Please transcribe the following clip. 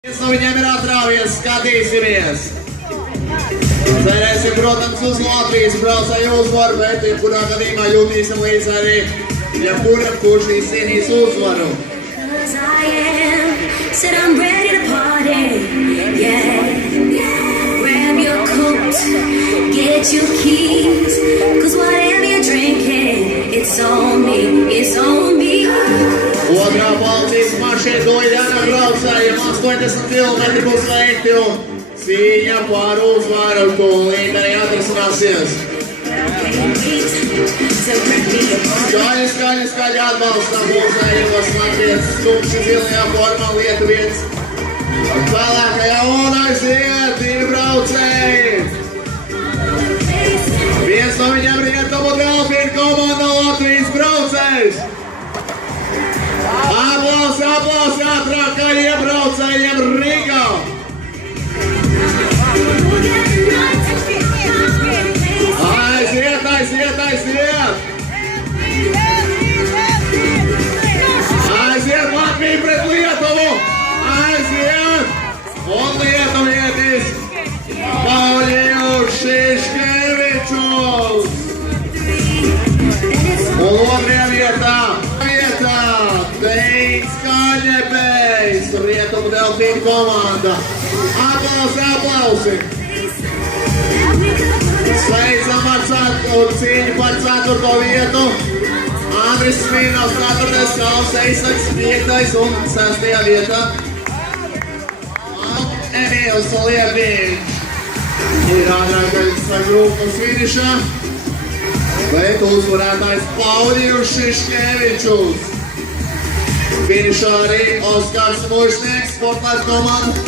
Viens no viņiem ir atrāvies, skatīsimies. Cerēsim, protams, uz Latvijas braucēju uzvaru, bet jebkurā gadījumā jūtīsim līdz arī jebkuram, kurš šīs cīnīs uzvaru. Said I'm ready to party, yeah. Grab your coat, get your keys, 'cause whatever you're drinking, it's on me, it's on me. Otrā Baltijas mašīna Doļļana braucējiem 80 km pusveikti un cīņa par uzvaru tūlīt arī atrisināsies. Skaļi atbalstam mūsējos Latvijas skumši zilajā formā Lietuvietis. Vēlākajā un aiziet divi braucēji. Viens no viņiem rietumu Delfīna komanda Latvijas braucējs. Aplausi ātrākajiem braucējiem Rīgā. Aiziet! Aiziet Latvija pret Lietuvu! Aiziet! Un lietuvietis Pauļijus Šiškevičus! Un otrajā vietā Deins Kaļepējs, Rietumu Delfīna komanda. Aplausi! Sveicam ar cīņu par 4. vietu. Andris Smīnovs 4. Kalns Eisaks 5. un 6. vietā. Emīls Liepiņš ir ātrākais grupas finišā, bet uzvarētājs Pauļijus Šiškevičus. Finišā arī Oskars Mušnieks, sportlēta komanda.